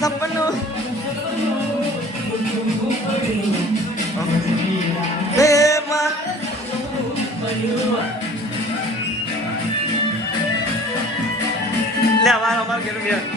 સપનું તેમાં લે વારો માર કે રૂપિયા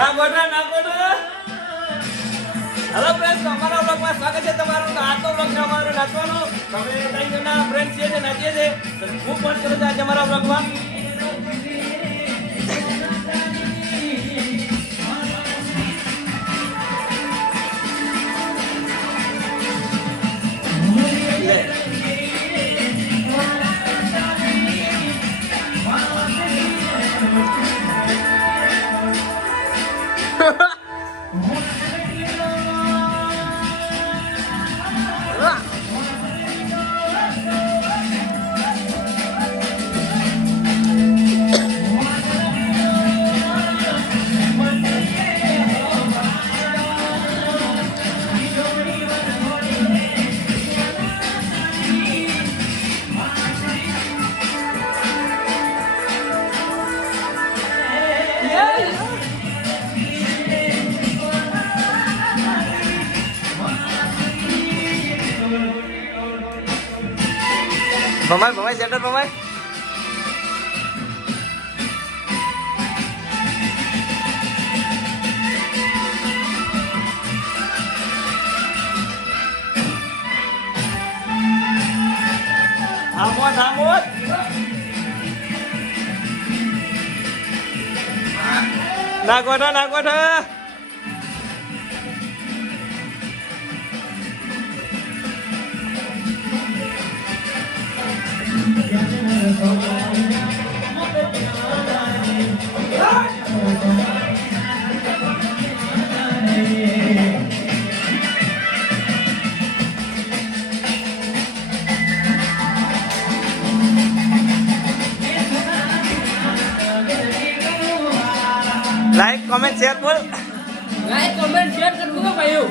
ના ગોઠા હેલો ફ્રેન્ડ્સ અમારા બ્લોગમાં સ્વાગત છે તમારું. તો આજનો બ્લોગ છે અમારો નાચવાનો. તમે ત્રણ જણા ફ્રેન્ડ છીએ જે નાચીએ છીએ ખૂબ મસ્ત કરો છો આજે અમારા બ્લોગમાં. ભમાય સેન્ટર ભમાય આમોદ નાગોઠા લાઈક કોમેન્ટ શેર બોલ લાઈક કોમેન્ટ શેર કરવું તો ભાઈઓ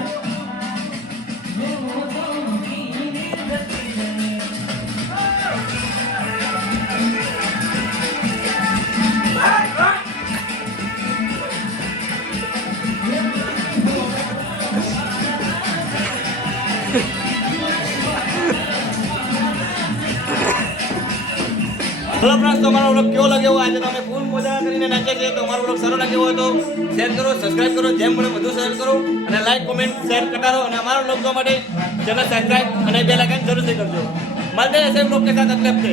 હેલો ફ્રેન્ડ્સ, તમારો વ્લોગ કેવો લાગ્યો? આજે તમે ફૂલ મજા કરીને નાચ્યા છે. તો અમારો વ્લોગ સારો લાગ્યો હોય તો શેર કરો, સબસ્ક્રાઇબ કરો, જેમ બને વધુ શેર કરો અને લાઈક કોમેન્ટ શેર કરતા રહો. અને અમારો વ્લોગ જોવા માટે ચેનલ સબસ્ક્રાઇબ અને બેલ આઇકન જરૂરથી કરજો. મળते हैं ऐसे व्लॉग के साथ अगले हफ्ते.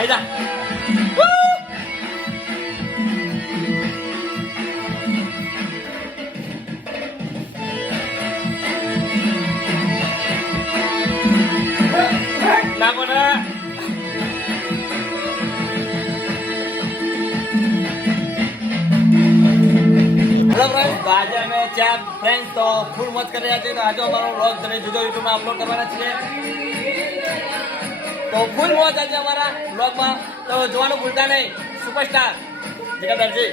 आइजा ना बोला આજે અમે ચાર ફ્રેન્ડ્સ તો ફૂલ મોજ કરી રહ્યા છીએ. તો આજે અમારો વ્લોગ તમે જોજો યુટ્યુબમાં અપલોડ કરવાના છીએ. તો ફૂલ મોજ આજે અમારા વ્લોગમાં. તો જોવાનું ભૂલતા નહીં. સુપરસ્ટાર જીગાદરજી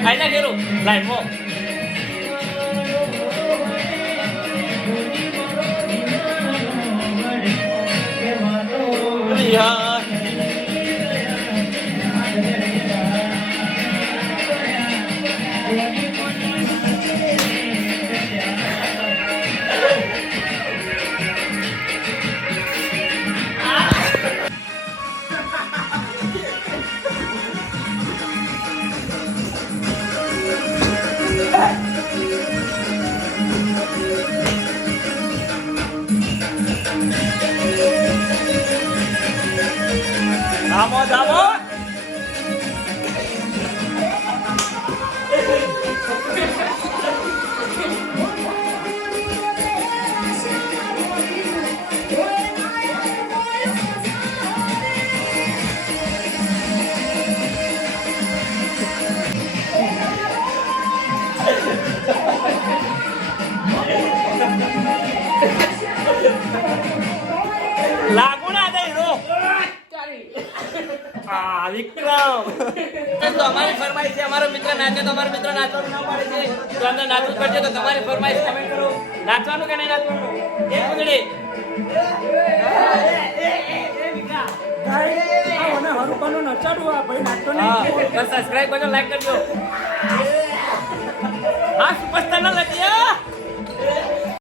આઈના ઘેરો લાઈનમાં યાર Vamos, vamos. લાગુ ના દે રો વિક્રમ તો અમારી ફરમાઈશ છે અમારો મિત્ર નાચે તો અમારો મિત્ર નાચવાનું ના પાડે છે તો અમને નાચવું પડશે તો તમારી ફરમાઈશ કમેન્ટ કરો નાચવાનું કે નહીં નાચવાનું એક મિનિટ સબસ્ક્રાઇબ કરજો લાઈક કરજો હા સુપરસ્ટાર ના લખી